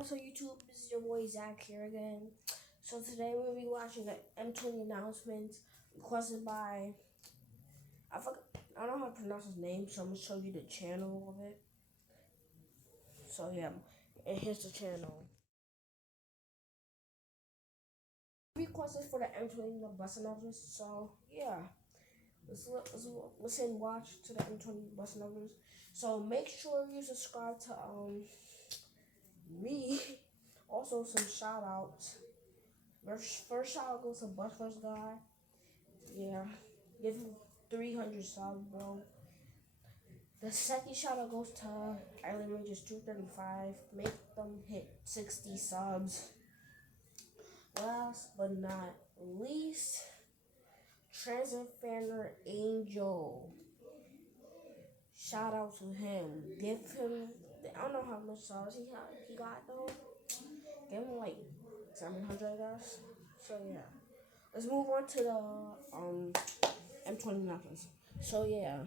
what's up YouTube? This is your boy Zach here again. So today we'll be watching the M20 announcement requested by, I don't know how to pronounce his name, so I'm going to show you the channel of it. So yeah, and here's the channel. Requested for the M20 bus announcement, so yeah. Let's listen and watch to the M20 bus announcements. So make sure you subscribe to me. Also some shout outs. First shout out goes to Bus First Guy. Yeah. Give him 300 subs, bro. The second shout out goes to Island Rangers 235. Make them hit 60 subs. Last but not least, Transit Fanner Angel. Shout out to him. Give him, I don't know how much subs he got though. Give him like 700, I guess. So yeah. Let's move on to the M20 announcements. So yeah.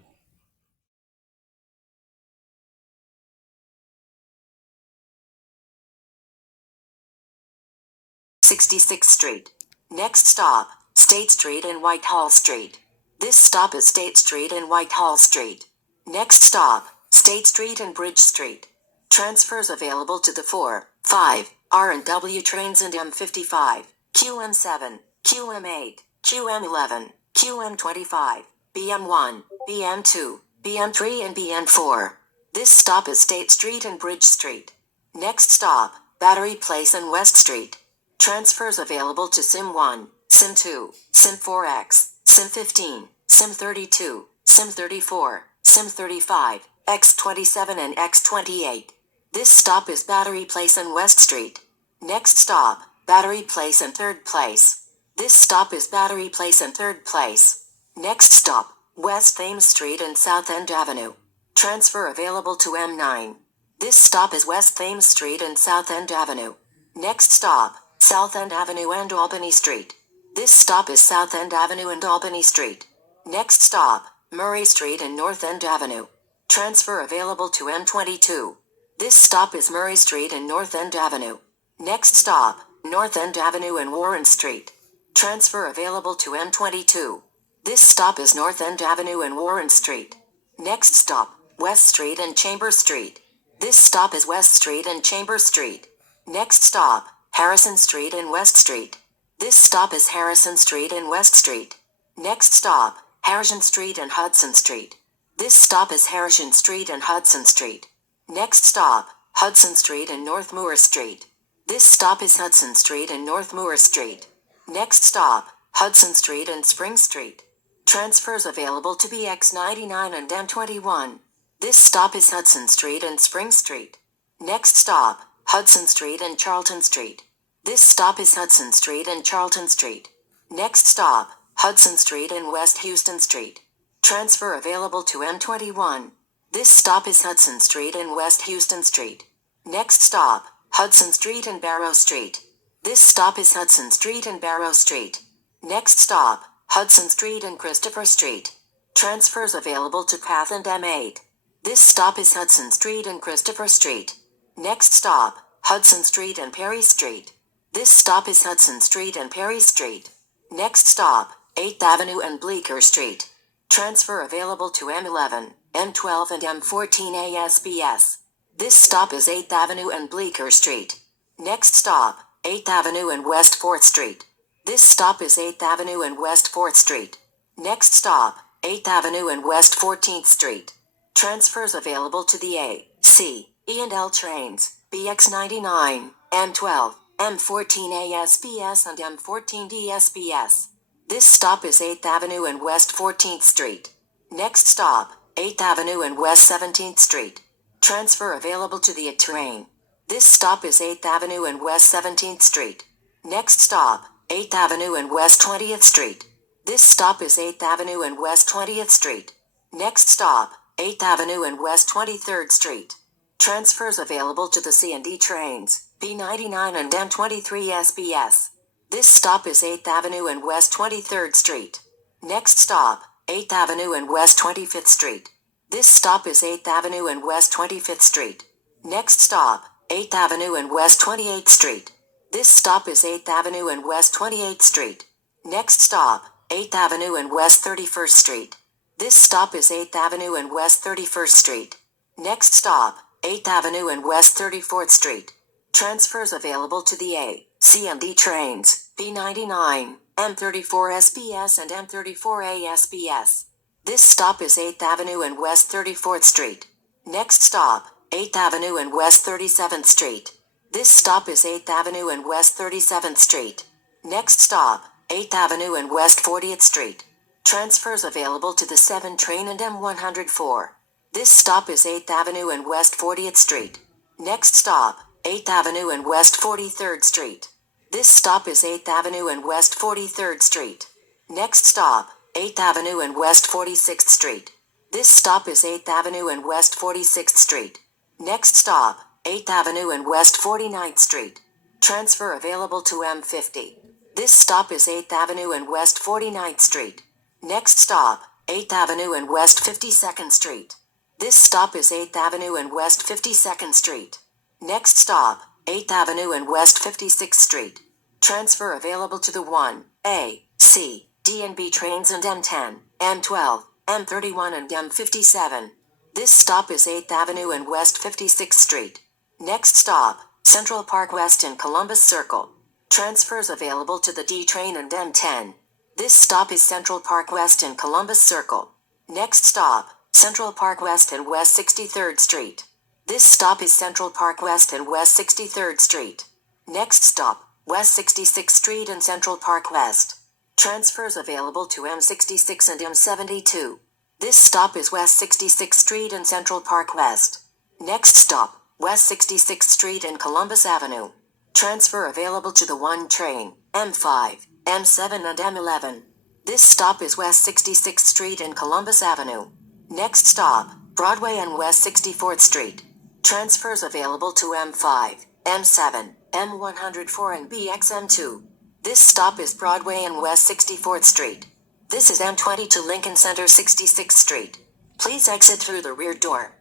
66th Street. Next stop, State Street and Whitehall Street. This stop is State Street and Whitehall Street. Next stop, State Street and Bridge Street. Transfers available to the 4, 5, R and W trains and M55, QM7, QM8, QM11, QM25, BM1, BM2, BM3 and BM4. This stop is State Street and Bridge Street. Next stop, Battery Place and West Street. Transfers available to SIM1, SIM2, SIM4X, SIM15, SIM32, SIM34, SIM35, X27 and X28. This stop is Battery Place and West Street. Next stop, Battery Place and Third Place. This stop is Battery Place and Third Place. Next stop, West Thames Street and South End Avenue. Transfer available to M9. This stop is West Thames Street and South End Avenue. Next stop, South End Avenue and Albany Street. This stop is South End Avenue and Albany Street. Next stop, Murray Street and North End Avenue. Transfer available to M22. This stop is Murray Street and North End Avenue. Next stop, North End Avenue and Warren Street. Transfer available to M22. This stop is North End Avenue and Warren Street. Next stop, West Street and Chambers Street. This stop is West Street and Chambers Street. Next stop, Harrison Street and West Street. This stop is Harrison Street and West Street. Next stop, Harrison Street and Hudson Street. This stop is Harrison Street and Hudson Street. Next stop, Hudson Street and North Moore Street. This stop is Hudson Street and North Moore Street. Next stop, Hudson Street and Spring Street. Transfers available to BX99 and M21. This stop is Hudson Street and Spring Street. Next stop, Hudson Street and Charlton Street. This stop is Hudson Street and Charlton Street. Next stop, Hudson Street and West Houston Street. Transfer available to M21. This stop is Hudson Street and West Houston Street. Next stop, Hudson Street and Barrow Street. This stop is Hudson Street and Barrow Street. Next stop, Hudson Street and Christopher Street. Transfers available to Path and M8. This stop is Hudson Street and Christopher Street. Next stop, Hudson Street and Perry Street. This stop is Hudson Street and Perry Street. Next stop, 8th Avenue and Bleecker Street. Transfer available to M11, M12 and M14 ASBS. This stop is 8th Avenue and Bleecker Street. Next stop, 8th Avenue and West 4th Street. This stop is 8th Avenue and West 4th Street. Next stop, 8th Avenue and West 14th Street. Transfers available to the A, C, E and L trains, BX99, M12, M14 ASBS and M14 DSBS. This stop is 8th Avenue and West 14th Street. Next stop, 8th Avenue and West 17th Street. Transfer available to the A train. This stop is 8th Avenue and West 17th Street. Next stop, 8th Avenue and West 20th Street. This stop is 8th Avenue and West 20th Street. Next stop, 8th Avenue and West 23rd Street. Transfers available to the C and D trains, B99 and M23 SBS. This stop is 8th Avenue and West 23rd Street. Next stop, 8th Avenue and West 25th Street. This stop is 8th Avenue and West 25th Street. Next stop, 8th Avenue and West 28th Street. This stop is 8th Avenue and West 28th Street. Next stop, 8th Avenue and West 31st Street. This stop is 8th Avenue and West 31st Street. Next stop, 8th Avenue and West 34th Street. Transfers available to the A, C and D trains, B99, M34 SBS and M34A SBS. This stop is 8th Avenue and West 34th Street. Next stop, 8th Avenue and West 37th Street. This stop is 8th Avenue and West 37th Street. Next stop, 8th Avenue and West 40th Street. Transfers available to the 7 train and M104. This stop is 8th Avenue and West 40th Street. Next stop, 8th Avenue and West 43rd Street. This stop is 8th Avenue and West 43rd Street. Next stop, 8th Avenue and West 46th Street. This stop is 8th Avenue and West 46th Street. Next stop, 8th Avenue and West 49th Street. Transfer available to M50. This stop is 8th Avenue and West 49th Street. Next stop, 8th Avenue and West 52nd Street. This stop is 8th Avenue and West 52nd Street. Next stop, 8th Avenue and West 56th Street. Transfer available to the 1, A, C, D and B trains and M10, M12, M31 and M57. This stop is 8th Avenue and West 56th Street. Next stop, Central Park West and Columbus Circle. Transfers available to the D train and M10. This stop is Central Park West and Columbus Circle. Next stop, Central Park West and West 63rd Street. This stop is Central Park West and West 63rd Street. Next stop, West 66th Street and Central Park West. Transfers available to M66 and M72. This stop is West 66th Street and Central Park West. Next stop, West 66th Street and Columbus Avenue. Transfer available to the 1 train, M5, M7 and M11. This stop is West 66th Street and Columbus Avenue. Next stop, Broadway and West 64th Street. Transfers available to M5, M7, M104 and BXM2. This stop is Broadway and West 64th Street. This is M20 to Lincoln Center 66th Street. Please exit through the rear door.